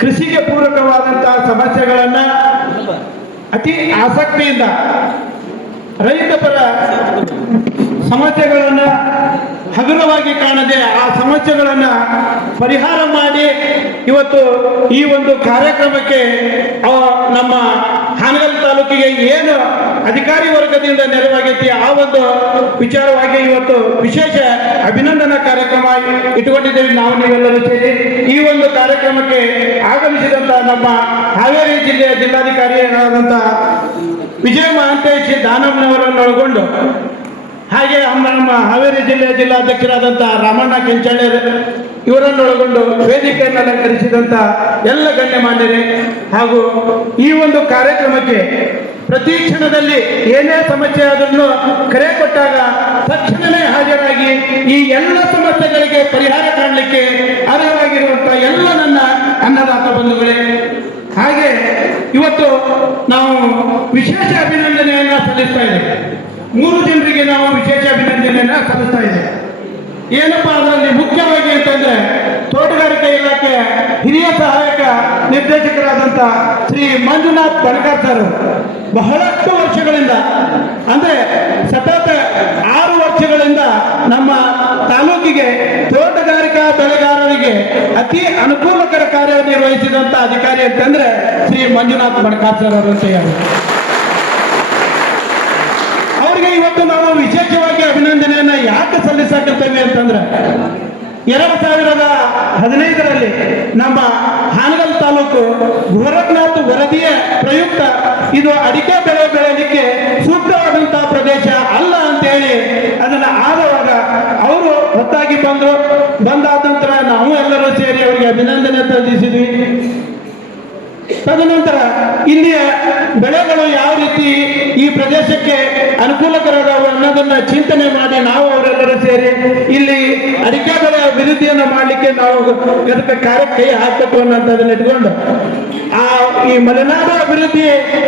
ಕೃಷಿಗೆ ಪೂರಕವಾದಂತಹ ಸಮಸ್ಯೆಗಳನ್ನ ಅತಿ ಆಸಕ್ತಿಯಿಂದ ರೈತ ಪರ ಸಮಸ್ಯೆಗಳನ್ನು ಹಗುರವಾಗಿ ಕಾಣದೆ ಆ ಸಮಸ್ಯೆಗಳನ್ನು ಪರಿಹಾರ ಮಾಡಿ ಇವತ್ತು ಈ ಒಂದು ಕಾರ್ಯಕ್ರಮಕ್ಕೆ ನಮ್ಮ ಹಾನಗಲ್ ತಾಲೂಕಿಗೆ ಏನು ಅಧಿಕಾರಿ ವರ್ಗದಿಂದ ನೆರವಾಗೈತಿ ಆ ಒಂದು ವಿಚಾರವಾಗಿ ಇವತ್ತು ವಿಶೇಷ ಅಭಿನಂದನಾ ಕಾರ್ಯಕ್ರಮ ಇಟ್ಟುಕೊಂಡಿದ್ದೇವೆ. ನಾವು ನೀವೆಲ್ಲರೂ ಸೇರಿ ಈ ಒಂದು ಕಾರ್ಯಕ್ರಮಕ್ಕೆ ಆಗಮಿಸಿದಂತ ನಮ್ಮ ಹಾವೇರಿ ಜಿಲ್ಲೆಯ ಜಿಲ್ಲಾಧಿಕಾರಿಯಾದಂಥ ವಿಜಯ ಮಹಾಂತೇಶ್ ದಾನಮ್ಮನವರನ್ನು ಒಳಗೊಂಡು, ಹಾಗೆ ನಮ್ಮ ನಮ್ಮ ಹಾವೇರಿ ಜಿಲ್ಲೆಯ ಜಿಲ್ಲಾಧ್ಯಕ್ಷರಾದಂಥ ರಾಮಣ್ಣ ಕೆಂಚಳ್ಳಿ ಇವರನ್ನೊಳಗೊಂಡು ವೇದಿಕೆಯನ್ನು ಅಲಂಕರಿಸಿದಂಥ ಎಲ್ಲ ಗಣ್ಯಮಾನ್ಯರೇ ಹಾಗೂ ಈ ಒಂದು ಕಾರ್ಯಕ್ರಮಕ್ಕೆ ಪ್ರತಿ ಕ್ಷಣದಲ್ಲಿ ಏನೇ ಸಮಸ್ಯೆ ಆದ್ರೂ ಕರೆ ಕೊಟ್ಟಾಗ ತಕ್ಷಣವೇ ಹಾಜರಾಗಿ ಈ ಎಲ್ಲ ಸಮಸ್ಯೆಗಳಿಗೆ ಪರಿಹಾರ ಕಾಣಲಿಕ್ಕೆ ಅರ್ಹರಾಗಿರುವಂತಹ ಎಲ್ಲ ನನ್ನ ಅನ್ನದಾತ ಬಂಧುಗಳೇ. ಹಾಗೆ ಇವತ್ತು ನಾವು ವಿಶೇಷ ಅಭಿನಂದನೆಯನ್ನ ಸಲ್ಲಿಸ್ತಾ ಇದ್ದೇವೆ. ಮೂರು ಜನರಿಗೆ ನಾವು ವಿಶೇಷ ಅಭಿನಂದನೆಯನ್ನ ಸಲ್ಲಿಸ್ತಾ ಇದ್ದೇವೆ. ಏನಪ್ಪಾ ಇಲಾಖೆಯ ಹಿರಿಯ ಸಹಾಯಕ ನಿರ್ದೇಶಕರಾದಂತ ಶ್ರೀ ಮಂಜುನಾಥ್ ಬಣಕಾರ್ ಸರ್ ಬಹಳಷ್ಟು ವರ್ಷಗಳಿಂದ, ಅಂದ್ರೆ ಸತತ ಆರು ವರ್ಷಗಳಿಂದ ನಮ್ಮ ತಾಲೂಕಿಗೆ ತೋಟಗಾರಿಕಾ ಬೆಳೆಗಾರರಿಗೆ ಅತಿ ಅನುಕೂಲಕರ ಕಾರ್ಯನಿರ್ವಹಿಸಿದಂತ ಅಧಿಕಾರಿ ಅಂತಂದ್ರೆ ಶ್ರೀ ಮಂಜುನಾಥ್ ಬಣಕಾರ್ ಸರ್ ಅವರು ಅಂತ ಅವರಿಗೆ ಇವತ್ತು ನಾವು ವಿಶೇಷವಾಗಿ ಅಭಿನಂದನೆಯನ್ನ ಯಾಕೆ ಸಲ್ಲಿಸಕರ್ತೇವೆ ಅಂತಂದ್ರೆ ಎರಡು ಸಾವಿರದ ಹದಿನೈದರಲ್ಲಿ ನಮ್ಮ ಹಾನಗಲ್ ತಾಲೂಕು ಗೋರಖನಾಥ್ ವರದಿಯ ಪ್ರಯುಕ್ತ ಇದು ಅಡಿಕೆ ಬೆಳೆ ಬೆಳೆಯಲಿಕ್ಕೆ ಸೂಕ್ತವಾದಂತಹ ಪ್ರದೇಶ ಅಲ್ಲ ಅಂತೇಳಿ ಅದನ್ನ ಆದವಾಗ ಅವರು ಹೊತ್ತಾಗಿ ಬಂದರು. ಬಂದಾದ ನಂತರ ನಾವು ಎಲ್ಲರೂ ಸೇರಿ ಅವರಿಗೆ ಅಭಿನಂದನೆ ಸಲ್ಲಿಸಿದ್ವಿ. ತದನಂತರ ಇಲ್ಲಿಯ ಬೆಳೆಗಳು ಯಾವ ರೀತಿ ಈ ಪ್ರದೇಶಕ್ಕೆ ಅನುಕೂಲಕರಾದವು ಅನ್ನೋದನ್ನ ಚಿಂತನೆ ಮಾಡಿ ನಾವು ಅವರೆಲ್ಲರೂ ಸೇರಿ ಇಲ್ಲಿ ಅಡಿಕೆ ಬೆಳೆ ಅಭಿವೃದ್ಧಿಯನ್ನು ಮಾಡಲಿಕ್ಕೆ ನಾವು ಅದಕ್ಕೆ ಕಾರ್ಯ ಕೈ ಹಾಕಬೇಕು ಅನ್ನೋದನ್ನ ಇಟ್ಕೊಂಡು ಆ ಈ ಮಲೆನಾಡು ಅಭಿವೃದ್ಧಿ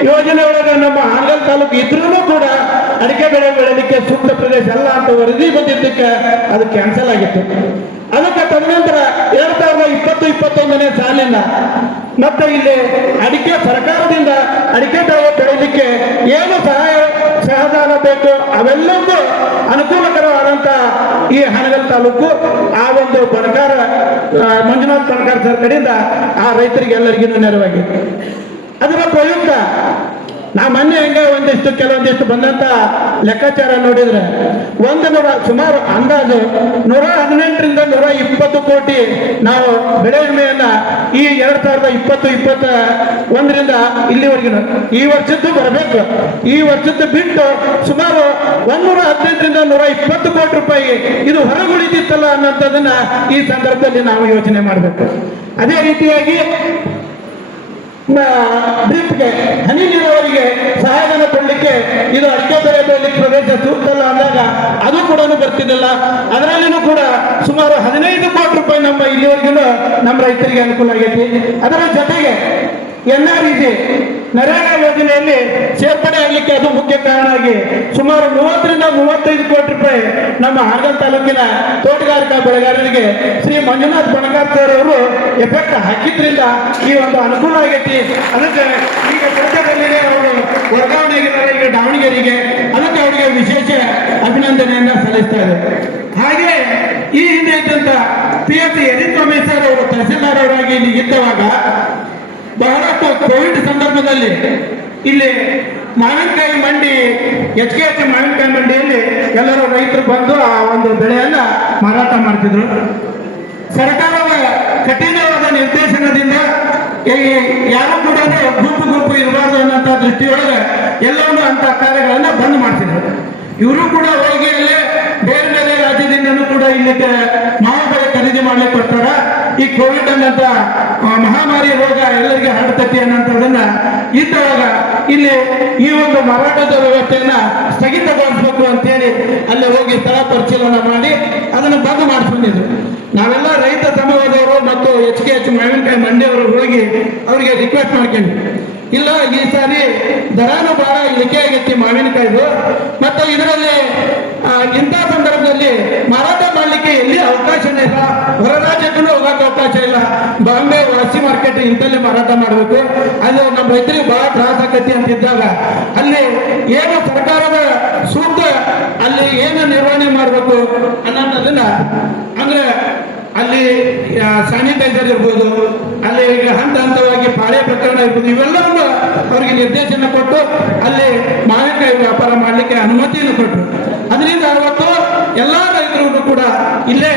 ಯೋಜನೆ ಒಳಗೆ ನಮ್ಮ ಹಾಂಗಲ್ ತಾಲೂಕು ಇದ್ರೂ ಕೂಡ ಅಡಿಕೆ ಬೆಳೆ ಬೆಳೆಯಲಿಕ್ಕೆ ಸೂಕ್ತ ಪ್ರದೇಶ ಅಲ್ಲ ಅಂತ ವರದಿ ಬಂದಿದ್ದಕ್ಕೆ ಅದು ಕ್ಯಾನ್ಸಲ್ ಆಗಿತ್ತು. ಅದಕ್ಕೆ ತದನಂತರ ಎರಡ್ ಸಾವಿರದ ಇಪ್ಪತ್ತು ಇಪ್ಪತ್ತೊಂದನೇ ಸಾಲಿನ ಮತ್ತೆ ಇಲ್ಲಿ ಅಡಿಕೆ ಸರ್ಕಾರದಿಂದ ಅಡಿಕೆ ಬೆಳೆ ಬೆಳೀಲಿಕ್ಕೆ ಏನು ಸಹಾಯ ಸಹಕಾರ ಬೇಕು ಅವೆಲ್ಲವೂ ಅನುಕೂಲಕರವಾದಂತ ಈ ಹಣಗಲ್ ತಾಲೂಕು, ಆ ಒಂದು ಬಣಕಾರ ಮಂಜುನಾಥ್ ಬಣಕಾರ ಸರ್ ಕಡೆಯಿಂದ ಆ ರೈತರಿಗೆ ಎಲ್ಲರಿಗೂ ನೆರವಾಗಿದೆ. ಅದರ ಪ್ರಯುಕ್ತ ನಾ ಮೊನ್ನೆ ಹೆಂಗೆ ಒಂದಿಷ್ಟು ಕೆಲವೊಂದಿಷ್ಟು ಬಂದಂತ ಲೆಕ್ಕಾಚಾರ ನೋಡಿದ್ರೆ, ಒಂದು ನೂರ ಸುಮಾರು ಅಂದಾಜು ನೂರ ಹದಿನೆಂಟರಿಂದ ನೂರ ಇಪ್ಪತ್ತು ಕೋಟಿ ನಾವು ಬೆಳೆ ವಿಮೆಯನ್ನ ಈ ಎರಡ್ ಸಾವಿರದ ಇಪ್ಪತ್ತು, ಇಪ್ಪತ್ತ ಒಂದರಿಂದ ಇಲ್ಲಿವರೆಗಿನ ಈ ವರ್ಷದ್ದು ಬರಬೇಕು. ಈ ವರ್ಷದ್ದು ಬಿಟ್ಟು ಸುಮಾರು ಒಂದೂರ ಹದಿನೆಂಟರಿಂದ ನೂರ ಇಪ್ಪತ್ತು ಕೋಟಿ ರೂಪಾಯಿ ಇದು ಹೊರಗುಳಿದಿತ್ತಲ್ಲ ಅನ್ನೋಂಥದ್ದನ್ನ ಈ ಸಂದರ್ಭದಲ್ಲಿ ನಾವು ಯೋಚನೆ ಮಾಡಬೇಕು. ಅದೇ ರೀತಿಯಾಗಿ ಡ್ರಿಪ್ಗೆ ಹನಿ ನೀರಾವರಿಗೆ ಸಹಾಯಧನ ಕೊಡಲಿಕ್ಕೆ ಇದು ಅಡಿಕೆ ಬೆಳೆ ಬೆಳಲಿಕ್ಕೆ ಪ್ರದೇಶ ಸೂಕ್ತಲ್ಲ ಅಂದಾಗ ಅದು ಕೂಡ ಬರ್ತಿದ್ದಿಲ್ಲ. ಅದರಲ್ಲಿನೂ ಕೂಡ ಸುಮಾರು ಹದಿನೈದು ಕೋಟಿ ರೂಪಾಯಿ ನಮ್ಮ ಇಲ್ಲಿವರೆಗೂ ನಮ್ಮ ರೈತರಿಗೆ ಅನುಕೂಲ ಆಗೈತಿ. ಅದರ ಜೊತೆಗೆ ಎನ್ ಆರ್ ಇ ನರೇಗಾ ಯೋಜನೆಯಲ್ಲಿ ಸೇರ್ಪಡೆ ಆಗಲಿಕ್ಕೆ ಅದು ಮುಖ್ಯ ಕಾರಣ ಆಗಿ ಸುಮಾರು ಮೂವತ್ತರಿಂದ ಮೂವತ್ತೈದು ಕೋಟಿ ರೂಪಾಯಿ ನಮ್ಮ ಹಾಗಲ್ ತಾಲೂಕಿನ ತೋಟಗಾರಿಕಾ ಬೆಳೆಗಾರರಿಗೆ ಶ್ರೀ ಮಂಜುನಾಥ್ ಬಣಗಾರ್ ಅವರು ಎಫೆಕ್ಟ್ ಹಾಕಿದ್ರಿಂದ ಈ ಒಂದು ಅನುಕೂಲ ಆಗೈತಿ. ಅದಕ್ಕೆ ಈಗ ಸದ್ಯದಲ್ಲಿನೇ ಅವರು ವರ್ಗಾವಣೆ ಈಗ ದಾವಣಗೆರೆಗೆ. ಅದಕ್ಕೆ ಅವರಿಗೆ ವಿಶೇಷ ಅಭಿನಂದನೆಯನ್ನ ಸಲ್ಲಿಸ್ತಾ ಇದೆ ಹಾಗೆ ಈ ಹಿಂದೆ ಇದ್ದಂತ ಪಿ ಯರಿಸ್ವಾಮಿ ಸರ್ ಅವರು ತಹಸೀಲ್ದಾರ್ ಅವರಾಗಿ ಇಲ್ಲಿ ಇದ್ದವಾಗ ಬಹಳಷ್ಟು ಕೋವಿಡ್ ಸಂದರ್ಭದಲ್ಲಿ ಇಲ್ಲಿ ಮಾವಿನಕಾಯಿ ಮಂಡಿ, ಎಚ್ ಕೆ ಎಚ್ ಮಾವಿನಕಾಯಿ ಮಂಡಿಯಲ್ಲಿ ಎಲ್ಲರೂ ರೈತರು ಬಂದು ಆ ಒಂದು ಬೆಳೆಯನ್ನ ಮಾರಾಟ ಮಾಡ್ತಿದ್ರು. ಸರ್ಕಾರದ ಕಠಿಣವಾದ ನಿರ್ದೇಶನದಿಂದ ಈ ಯಾರು ಕೂಡ ಗುಂಪು ಗುಂಪು ಇರಬಾರ್ದು ಅನ್ನೋಂಥ ದೃಷ್ಟಿಯೊಳಗೆ ಎಲ್ಲವನ್ನೂ ಅಂತ ಕಾರ್ಯಗಳನ್ನ ಬಂದ್ ಮಾಡ್ತಿದ್ರು. ಇವರು ಕೂಡ ಹೋಗಿ ಅಲ್ಲೇ ಬೇರೆ ಬೇರೆ ರಾಜ್ಯದಿಂದನೂ ಕೂಡ ಇಲ್ಲಿ ಮಾಡ್ಲಿಕ್ಕೆ ಬರ್ತಾರ? ಈ ಕೋವಿಡ್ ಅನ್ನಂತ ಮಹಾಮಾರಿ ರೋಗ ಎಲ್ಲರಿಗೆ ಹರಡ್ತತಿ ಅನ್ನಂತದನ್ನ ಇದ್ದಾಗ ಇಲ್ಲಿ ಈ ಒಂದು ಮಾರಾಟದ ವ್ಯವಸ್ಥೆಯನ್ನ ಸ್ಥಗಿತಗೊಳಿಸಬೇಕು ಅಂತೇಳಿ ಅಲ್ಲಿ ಹೋಗಿ ಸ್ಥಳ ಪರಿಶೀಲನೆ ಮಾಡಿ ಅದನ್ನು ಬಂದ್ ಮಾಡಿಸ್ಕೊಂಡಿದ್ರು ನಾವೆಲ್ಲ ರೈತ ಸಮೂಹದವರು ಮತ್ತು ಎಚ್ ಕೆ ಎಚ್ ಮಾವಿನಕಾಯಿ ಮಂಡಿಯವರು ಹೋಗಿ ಅವರಿಗೆ ರಿಕ್ವೆಸ್ಟ್ ಮಾಡ್ಕೊಂಡ್ವಿ. ಇಲ್ಲ, ಈ ಸಾರಿ ದರಾನು ಬಹಳ ಇಳಿಕೆ ಆಗೈತಿ ಮಾವಿನಕಾಯಿದು. ಮತ್ತು ಇದರಲ್ಲಿ ಇಂಥ ಸಂದರ್ಭದಲ್ಲಿ ಮಾರಾಟ ಮಾಡಲಿಕ್ಕೆ ಎಲ್ಲಿ ಅವಕಾಶನೇ ಇಲ್ಲ. ಅವಕಾಶ ಇಲ್ಲ. ಬಾಂಬೆ ವಾಸಿ ಮಾರ್ಕೆಟ್ ಇಂತಲ್ಲಿ ಮಾರಾಟ ಮಾಡಬೇಕು. ಅಲ್ಲಿ ನಮ್ಮ ರೈತರಿಗೆ ಬಹಳ ತ್ರಾಸ ಅಂತ ಅಂತಿದ್ದಾಗ ಅಲ್ಲಿ ಏನು ಸರ್ಕಾರದ ಸೂಕ್ತ ಅಲ್ಲಿ ಏನು ನಿರ್ವಹಣೆ ಮಾಡಬೇಕು ಅನ್ನೋದನ್ನ ಅಂದ್ರೆ ಅಲ್ಲಿ ಸ್ಯಾನಿಟೈಸರ್ ಇರ್ಬೋದು, ಅಲ್ಲಿ ಈಗ ಹಂತ ಹಂತವಾಗಿ ಪಾಳೆ ಪ್ರಕರಣ ಇರ್ಬೋದು, ಇವೆಲ್ಲವನ್ನು ಅವರಿಗೆ ನಿರ್ದೇಶನ ಕೊಟ್ಟು ಅಲ್ಲಿ ಮಾವಿನಕಾಯಿ ವ್ಯಾಪಾರ ಮಾಡಲಿಕ್ಕೆ ಅನುಮತಿಯನ್ನು ಕೊಟ್ಟರು ಅದರಿಂದ ಅವತ್ತು ಎಲ್ಲ ರೈತರು ಕೂಡ ಇಲ್ಲೇ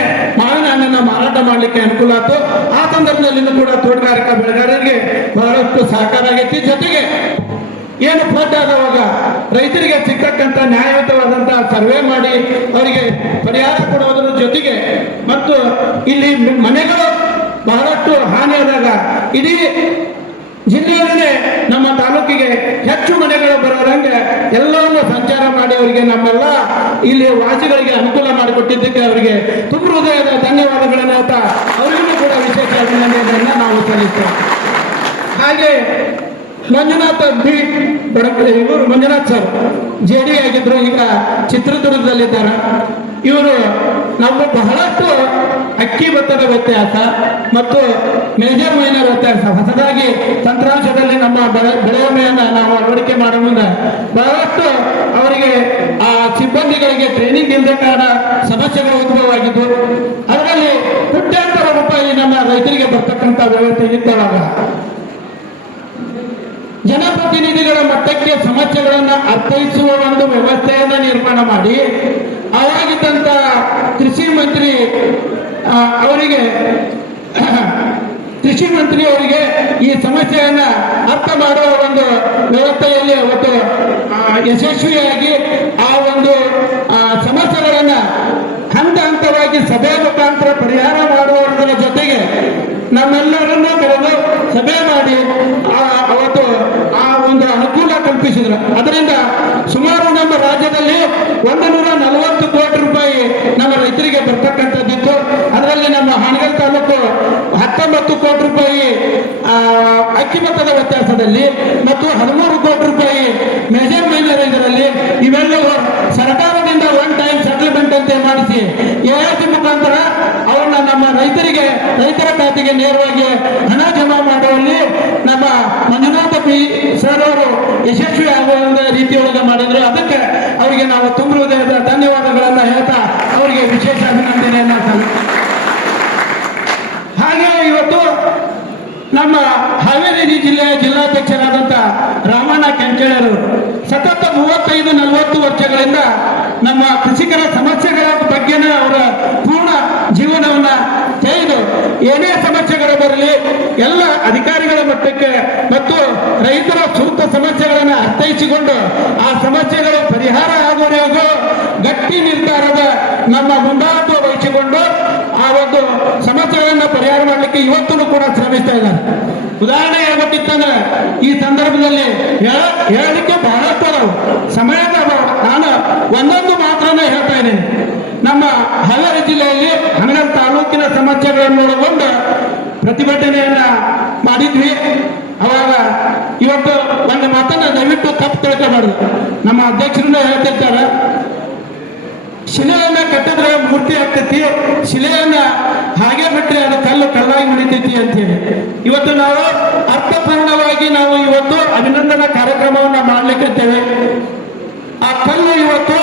ಮಾಡಲಿಕ್ಕೆ ಅನುಕೂಲ ಆಯ್ತು. ಆ ಸಂದರ್ಭದಲ್ಲಿ ಕೂಡ ತೋಟಗಾರಿಕಾ ಬೆಳೆಗಾರರಿಗೆ ಬಹಳಷ್ಟು ಸಹಕಾರ ಆಗೈತಿ. ಜೊತೆಗೆ ಏನು ಫ್ಲಡ್ ಆದವಾಗ ರೈತರಿಗೆ ಸಿಕ್ಕಂತ ನ್ಯಾಯಯುತವಾದಂತಹ ಸರ್ವೆ ಮಾಡಿ ಅವರಿಗೆ ಪರಿಹಾರ ಕೊಡುವುದರ ಜೊತೆಗೆ ಮತ್ತು ಇಲ್ಲಿ ಮನೆಗಳು ಬಹಳಷ್ಟು ಹಾನಿಯಾದಾಗ ಇಡೀ ಜಿಲ್ಲೆಯಲ್ಲೇ ನಮ್ಮ ತಾಲೂಕಿಗೆ ಹೆಚ್ಚು ಮನೆಗಳು ಬರೋದಂಗೆ ಎಲ್ಲವನ್ನು ಸಂಚಾರ ಮಾಡಿ ಅವರಿಗೆ ನಮ್ಮೆಲ್ಲ ಇಲ್ಲಿ ವಾಸಿಗಳಿಗೆ ಅನುಕೂಲ ಮಾಡಿಕೊಟ್ಟಿದ್ದಕ್ಕೆ ಅವರಿಗೆ ತುಂಬ ಹೃದಯದ ಧನ್ಯವಾದಗಳನ್ನು ಹೇಳ್ತಾ ಅವರಿಗೂ ಕೂಡ ವಿಶೇಷ ಅಭಿನಂದನೆಯನ್ನು ನಾವು ಸಲ್ಲಿಸ್ತೇವೆ. ಹಾಗೆ ಮಂಜುನಾಥ್ ಬಿ ಬಡ ಇವರು ಮಂಜುನಾಥ್ ಸರ್ ಜೆ ಡಿ ಆಗಿದ್ರು, ಈಗ ಚಿತ್ರದುರ್ಗದಲ್ಲಿದ್ದಾರೆ. ಇವರು ನಮ್ಮ ಬಹಳಷ್ಟು ಅಕ್ಕಿ ಭತ್ತದ ವ್ಯತ್ಯಾಸ ಮತ್ತು ಮೇಜರ್ ಮೈನರ್ ವ್ಯತ್ಯಾಸ. ಹೊಸದಾಗಿ ತಂತ್ರಾಂಶದಲ್ಲಿ ನಮ್ಮ ಬೆಳೆ ಬೆಳೆ ನಾವು ಅಳವಡಿಕೆ ಮಾಡುವ ಮುಂದೆ ಬಹಳಷ್ಟು ಅವರಿಗೆ, ಆ ಸಿಬ್ಬಂದಿಗಳಿಗೆ ಟ್ರೈನಿಂಗ್ ಇಲ್ಲದ ಕಾರಣ ಸಮಸ್ಯೆಗಳು ಉದ್ಭವವಾಗಿದ್ದು, ಅದರಲ್ಲಿ ಕೋಟ್ಯಾಂತರ ರೂಪಾಯಿ ನಮ್ಮ ರೈತರಿಗೆ ಬರ್ತಕ್ಕಂಥ ವ್ಯವಸ್ಥೆ ಇದ್ದವಾಗ ಜನಪ್ರತಿನಿಧಿಗಳ ಮಟ್ಟಕ್ಕೆ ಸಮಸ್ಯೆಗಳನ್ನು ಅರ್ಥೈಸುವ ಒಂದು ವ್ಯವಸ್ಥೆಯನ್ನು ನಿರ್ಮಾಣ ಮಾಡಿ ಅವಾಗಿದ್ದಂತ ಕೃಷಿ ಮಂತ್ರಿ ಅವರಿಗೆ, ಕೃಷಿ ಮಂತ್ರಿ ಅವರಿಗೆ ಈ ಸಮಸ್ಯೆಯನ್ನ ಅರ್ಥ ಮಾಡುವ ಒಂದು ವ್ಯವಸ್ಥೆಯಲ್ಲಿ ಅವತ್ತು ಯಶಸ್ವಿಯಾಗಿ ಆ ಒಂದು ಸಮಸ್ಯೆಗಳನ್ನ ಹಂತ ಹಂತವಾಗಿ ಸಭೆ ಮುಖಾಂತರ ಪರಿಹಾರ ಮಾಡುವುದರ ಜೊತೆಗೆ ನಮ್ಮೆಲ್ಲರನ್ನೂ ಕರೆದು ಸಭೆ ಮಾಡಿ ಅವತ್ತು ಆ ಒಂದು ಅನುಕೂಲ ಕಲ್ಪಿಸಿದ್ರು. ಅದರಿಂದ ಸುಮಾರು ನಮ್ಮ ರಾಜ್ಯದಲ್ಲಿ ಒಂದು ನೂರ ನಲವತ್ತು ಕೋಟಿ ರೂಪಾಯಿ ನಮ್ಮ ರೈತರಿಗೆ ಬರ್ತಕ್ಕಂಥದ್ದಿತ್ತು ಅದರಲ್ಲಿ ನಮ್ಮ ಹಾನಗಲ್ ತಾಲೂಕು ಹತ್ತೊಂಬತ್ತು ಕೋಟಿ ರೂಪಾಯಿ ಅಕ್ಕಿ ಭತ್ತದ ವ್ಯತ್ಯಾಸದಲ್ಲಿ ಮತ್ತು ಹದಿಮೂರು ಕೋಟಿ ರೂಪಾಯಿ ಮೆಜರ್ ಮೈನರ್ ಇದರಲ್ಲಿ ಇವೆಲ್ಲವೂ ಸರ್ಕಾರದಿಂದ ಒನ್ ಟೈಮ್ ಸೆಟಲ್ಮೆಂಟ್ ಅಂತ ಮಾಡಿಸಿ ಎಐಸಿ ಮುಖಾಂತರ ಅವನ್ನ ನಮ್ಮ ರೈತರಿಗೆ, ರೈತರ ಖಾತೆಗೆ ನೇರವಾಗಿ ಹಣ ಜಮಾ ಮಾಡುವಲ್ಲಿ ನಮ್ಮ ಮಂಜುನಾಥ ಪಿ ಸರ್ ಅವರು ಯಶಸ್ವಿ ಆಗುವ ರೀತಿಯೊಳಗೆ ಮಾಡಿದ್ರು. ಅದಕ್ಕೆ ಅವರಿಗೆ ನಾವು ತುಂಬ ಹೃದಯದ ಧನ್ಯವಾದಗಳನ್ನ ಹೇಳ್ತಾ ಅವರಿಗೆ ವಿಶೇಷ ಅಭಿನಂದನೆಯನ್ನ ಸಲ್ಲಿಸ್ತೀನಿ. ಹಾಗೆ ಇವತ್ತು ನಮ್ಮ ಹಾವೇರಿ ಜಿಲ್ಲೆಯ ಜಿಲ್ಲಾಧ್ಯಕ್ಷರಾದಂಥ ರಾಮಣ್ಣ ಕೆಂಚೇಳರು ಸತತ ಮೂವತ್ತೈದು, ನಲವತ್ತು ವರ್ಷಗಳಿಂದ ನಮ್ಮ ಕೃಷಿಕರ ಸಮಸ್ಯೆಗಳ ಬಗ್ಗೆನೇ ಅವರ ಪೂರ್ಣ ಜೀವನವನ್ನ ತೆಗೆದು ಏನೇ ಸಮಸ್ಯೆಗಳು ಬರಲಿ ಎಲ್ಲ ಅಧಿಕಾರಿಗಳ ಮಟ್ಟಕ್ಕೆ ಮತ್ತು ರೈತರ ಸೂಕ್ತ ಸಮಸ್ಯೆಗಳನ್ನ ಅರ್ಥೈಸಿಕೊಂಡು ಆ ಸಮಸ್ಯೆಗಳು ಪರಿಹಾರ ಆಗುವವರೆಗೂ ಗಟ್ಟಿ ನಿರ್ಧಾರದ ನಮ್ಮ ಮುಂದಾಳತ್ವ ವಹಿಸಿಕೊಂಡು ಆ ಒಂದು ಸಮಸ್ಯೆಗಳನ್ನ ಪರಿಹಾರ ಮಾಡಲಿಕ್ಕೆ ಇವತ್ತೂ ಕೂಡ ಶ್ರಮಿಸ್ತಾ ಇದ್ದಾರೆ. ಉದಾಹರಣೆ ಹೇಳ್ಬೇಕಿತ್ತಂದ್ರೆ, ಈ ಸಂದರ್ಭದಲ್ಲಿ ಹೇಳ- ಹೇಳಲಿಕ್ಕೆ ಬಹಳಷ್ಟು ಅದಾವು. ಸಮಯದ. ನಾನು ಒಂದೊಂದು ಮಾತ್ರನೇ ಹೇಳ್ತಾ ಇದ್ದೀನಿ. ನಮ್ಮ ಹಾವೇರಿ ಜಿಲ್ಲೆಯಲ್ಲಿ ಹನ್ನೆರಡು ತಾಲೂಕಿನ ಸಮಸ್ಯೆಗಳನ್ನು ಒಳಗೊಂಡು ಪ್ರತಿಭಟನೆಯನ್ನ ಮಾಡಿದ್ವಿ. ಅವಾಗ ಇವತ್ತು ಒಂದು ಮಾತನ್ನ ದಯವಿಟ್ಟು ತಪ್ಪು ತಿಳ್ಕೊಬಾರ್ದು. ನಮ್ಮ ಅಧ್ಯಕ್ಷರನ್ನ ಹೇಳ್ತಿರ್ತಾರೆ ಶಿಲೆಯನ್ನ ಕಟ್ಟಿದ್ರೆ ಮೂರ್ತಿ ಆಗ್ತೈತಿ, ಶಿಲೆಯನ್ನ ಹಾಗೆ ಬಿಟ್ಟರೆ ಅದು ಕಲ್ಲು ಕಲ್ಲಾಗಿ ಉಳಿತೈತಿ ಅಂತೇಳಿ. ಇವತ್ತು ನಾವು ಅರ್ಥಪೂರ್ಣವಾಗಿ ನಾವು ಇವತ್ತು ಅಭಿನಂದನಾ ಕಾರ್ಯಕ್ರಮವನ್ನ ಮಾಡ್ಲಿಕ್ಕಿರ್ತೇವೆ. ಆ ಕಲ್ಲು ಇವತ್ತು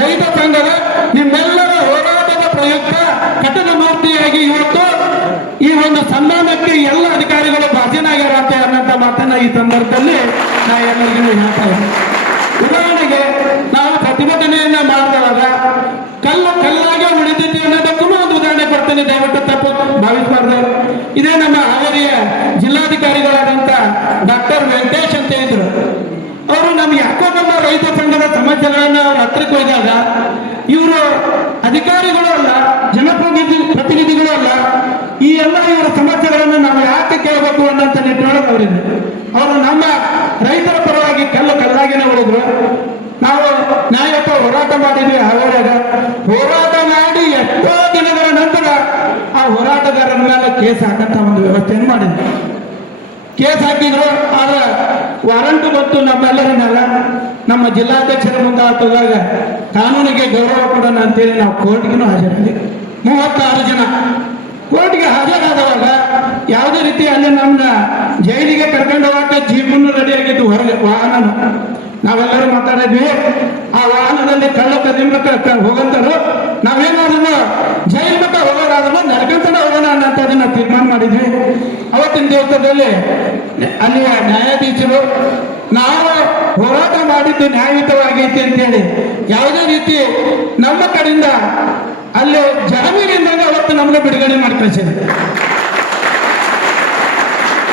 ರೈತ ಸಂಘದ ನಿಮ್ಮೆಲ್ಲರ ಹೋರಾಟದ ಪ್ರಯುಕ್ತ ಕಟ್ಟಡ ಮೂರ್ತಿಯಾಗಿ ಇವತ್ತು ಈ ಒಂದು ಸನ್ಮಾನಕ್ಕೆ ಎಲ್ಲ ಅಧಿಕಾರಿಗಳು ಭಾಜನಾಗ್ಯಾರ ಅಂತ ಮಾತನ್ನ ಈ ಸಂದರ್ಭದಲ್ಲಿ ನಾ ಎಲ್ಲರಿಗೂ ಹೇಳ್ತಾ ಉದಾಹರಣೆಗೆ, ನಾವು ಪ್ರತಿಭಟನೆಯನ್ನ ಮಾಡಿದಾಗ ಇದೇ ನಮ್ಮ ಹಾವೇರಿಯ ಜಿಲ್ಲಾಧಿಕಾರಿಗಳಾದಂತ ಡಾಕ್ಟರ್ ವೆಂಕಟೇಶ್ ಅಂತ ಇದ್ರು ಅವರು ನಮ್ಮ ಯಾಕೋ ನಮ್ಮ ರೈತ ಸಂಘದ ಸಮಸ್ಯೆಗಳನ್ನ ಅವ್ರ ಹತ್ರಕ್ಕೆ ಹೋದಾಗ ಇವರು ಅಧಿಕಾರಿಗಳು ಅಲ್ಲ, ಜನಪ್ರತಿನಿಧಿ ಪ್ರತಿನಿಧಿಗಳು ಅಲ್ಲ, ಈ ಎಲ್ಲ ಇವರ ಸಮಸ್ಯೆಗಳನ್ನು ನಾವು ಯಾಕೆ ಕೇಳಬೇಕು ಅನ್ನೋಂಥ ನಿಟ್ಟಿನೊಳಗೆ ಅವರಿದೆ ಅವರು ನಮ್ಮ ರೈತರ ಪರವಾಗಿ ಕಲ್ಲು ಕಲ್ಲಾಗಿನೇ ಉಳಿದ್ರು ನಾವು ನ್ಯಾಯಯುತ ಹೋರಾಟ ಮಾಡಿದ್ವಿ ಹಾವೇರಿಯಾಗ ಹೋರಾಟ ಮಾಡಿ ಎಷ್ಟೋ ದಿನಗಳ ನಂತರ ಆ ಹೋರಾಟಗಾರರ ಮೇಲೆ ಕೇಸ್ ಹಾಕಂತ ಒಂದು ವ್ಯವಸ್ಥೆಯನ್ನು ಮಾಡಿದ್ರು. ಕೇಸ್ ಹಾಕಿದ್ರು, ಆದ್ರೆ ವಾರಂಟ್ ಬಂತು ನಮ್ಮೆಲ್ಲರನ್ನೆಲ್ಲ. ಮೇಲೆ ನಮ್ಮ ಜಿಲ್ಲಾಧ್ಯಕ್ಷರ ಮುಂದಾಗ ಕಾನೂನಿಗೆ ಗೌರವ ಕೊಡೋಣ ಅಂತೇಳಿ ನಾವು ಕೋರ್ಟ್ಗೂ ಹಾಜರಾಗಿ ಮೂವತ್ತಾರು ಜನ. ಕೋರ್ಟ್ಗೆ ಹಾಜರಾದವಾಗ ಯಾವುದೇ ರೀತಿ ಅಲ್ಲಿ ನಮ್ಮನ್ನ ಜೈಲಿಗೆ ಕರ್ಕೊಂಡು ಹೋಗಕ್ಕೆ ಜೀಪನ್ನು ರೆಡಿ ಆಗಿತ್ತು ಹೊರಗೆ ವಾಹನ ನಾವೆಲ್ಲರೂ ಮಾತಾಡಿದ್ವಿ. ಆ ವಾಹನದಲ್ಲಿ ಕಳ್ಳ ಕದಿಮಕ್ಕ ಹೋಗಂತರು ನಾವೇನಾದ್ರೂ ಜೈಲ್ ಮಟ್ಟ ಹೋಗೋದಾದ್ರೂ ನಡ್ಕೊಂತಾನೆ ಹೋಗೋಣ ಅನ್ನೋದನ್ನ ತೀರ್ಮಾನ ಮಾಡಿದ್ವಿ. ಅವತ್ತಿನ ದಿವಸದಲ್ಲಿ ಅಲ್ಲಿಯ ನ್ಯಾಯಾಧೀಶರು, ನಾವು ಹೋರಾಟ ಮಾಡಿದ್ದು ನ್ಯಾಯಯುತವಾಗೈತಿ ಅಂತೇಳಿ, ಯಾವುದೇ ರೀತಿ ನಮ್ಮ ಕಡೆಯಿಂದ ಅಲ್ಲಿ ಜಾಮೀನಿಂದಾಗ ಅವತ್ತು ನಮಗೆ ಬಿಡುಗಡೆ ಮಾಡಿ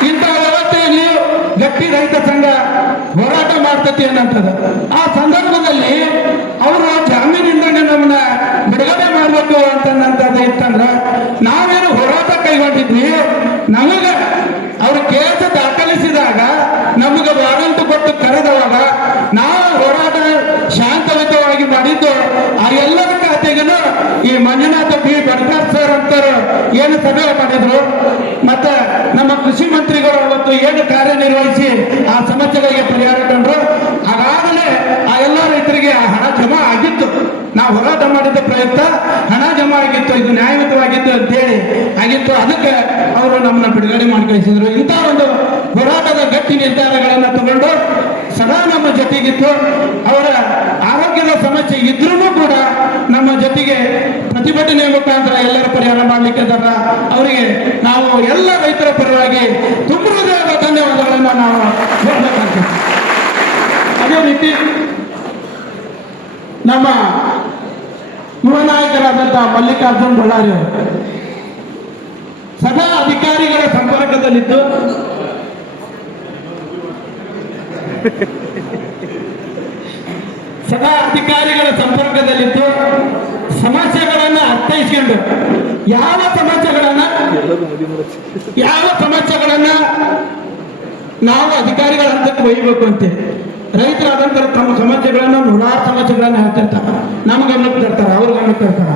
ಇಂಥ ವ್ಯವಸ್ಥೆಯಲ್ಲಿ ಗಟ್ಟಿ ರೈತ ಸಂಘ ಹೋರಾಟ ಮಾಡ್ತತಿ ಅನ್ನಂಥದ್ದು ಆ ಸಂದರ್ಭದಲ್ಲಿ ಅವರು ಜಾಮೀನಿಂದನೇ ನಮ್ಮನ್ನ ಬಿಡುಗಡೆ ಮಾಡಬೇಕು ಅಂತಂದಂಥದ್ದು ಇತ್ತಂದ್ರ ನಾವೇನು ಹೋರಾಟ ಕೈಗೊಂಡಿದ್ವಿ. ನಮಗ ಅವರು ಕೇಸ ದಾಖಲಿಸಿದಾಗ ನಮಗೆ ವಾರಂಟ್ ಕೊಟ್ಟು ಕರೆದವಾಗ ನಾವು ಹೋರಾಟ ಶಾಂತಯುತವಾಗಿ ಮಾಡಿದ್ದು ಆ ಎಲ್ಲರ ಖಾತೆಗೂ ಈ ಮಂಜುನಾಥ ಬಿ ಬಡ್ಕರ್ ಸರ್ ಅಂತಾರೆ ಏನು ಸಭೆ ಮಾಡಿದ್ರು. ಮತ್ತೆ ನಮ್ಮ ಕೃಷಿ ಅವತ್ತು ಏನು ಕಾರ್ಯನಿರ್ವಹಿಸಿ ಆ ಸಮಸ್ಯೆಗಳಿಗೆ ಪರಿಹಾರ ಕಂಡ್ರು? ಅದಾಗಲೇ ಆ ಎಲ್ಲ ರೈತರಿಗೆ ಆ ಹಣ ಜಮಾ ಆಗಿತ್ತು. ನಾವು ಹೋರಾಟ ಮಾಡಿದ್ದ ಪ್ರಯತ್ನ ಹಣ ಜಮಾ ಆಗಿತ್ತು, ಇದು ನ್ಯಾಯಯುತವಾಗಿತ್ತು ಅಂತೇಳಿ ಆಗಿತ್ತು. ಅದಕ್ಕೆ ಅವರು ನಮ್ಮನ್ನ ಬಿಡುಗಡೆ ಮಾಡಿ ಕಳಿಸಿದ್ರು ಇಂಥ ಒಂದು ಹೋರಾಟದ ಗಟ್ಟಿ ನಿರ್ಧಾರಗಳನ್ನ ತಗೊಂಡು ಸದಾ ನಮ್ಮ ಜೊತೆಗಿತ್ತು. ಅವರ ಆರೋಗ್ಯದ ಸಮಸ್ಯೆ ಇದ್ರೂ ಕೂಡ ನಮ್ಮ ಜೊತೆಗೆ ಪ್ರತಿಭಟನೆ ಮುಖಾಂತರ ಎಲ್ಲರ ಪರಿಹಾರ ಮಾಡಲಿಕ್ಕೆ ಅವರಿಗೆ ನಾವು ಎಲ್ಲ ರೈತರ ಪರವಾಗಿ ತುಂಬ ಧನ್ಯವಾದಗಳನ್ನು ನಾವು ಅದೇ ರೀತಿ ನಮ್ಮ ಯುವ ನಾಯಕರಾದಂತಹ ಮಲ್ಲಿಕಾರ್ಜುನ್ ಬಳ್ಳಾರಿ ಸದಾ ಅಧಿಕಾರಿಗಳ ಸಂಪರ್ಕದಲ್ಲಿದ್ದು, ಸದಾ ಅಧಿಕಾರಿಗಳ ಸಂಪರ್ಕದಲ್ಲಿದ್ದು ಸಮಸ್ಯೆಗಳನ್ನ ಅರ್ಥೈಸ್ಕೊಂಡು ಯಾವ ಸಮಸ್ಯೆಗಳನ್ನ ಯಾವ ಸಮಸ್ಯೆಗಳನ್ನ ನಾವು ಅಧಿಕಾರಿಗಳ ಹಂತಕ್ಕೆ ಒಯ್ಯಬೇಕು ಅಂತ. ರೈತರಾದಂತರ ತಮ್ಮ ಸಮಸ್ಯೆಗಳನ್ನ ನೂರಾರು ಸಮಸ್ಯೆಗಳನ್ನ ಹೇಳ್ತಿರ್ತಾರ ನಮ್ಮ ಗಮನಕ್ಕೆ ತರ್ತಾರ ಅವ್ರ ಗಮನಕ್ಕೆ ತರ್ತಾರ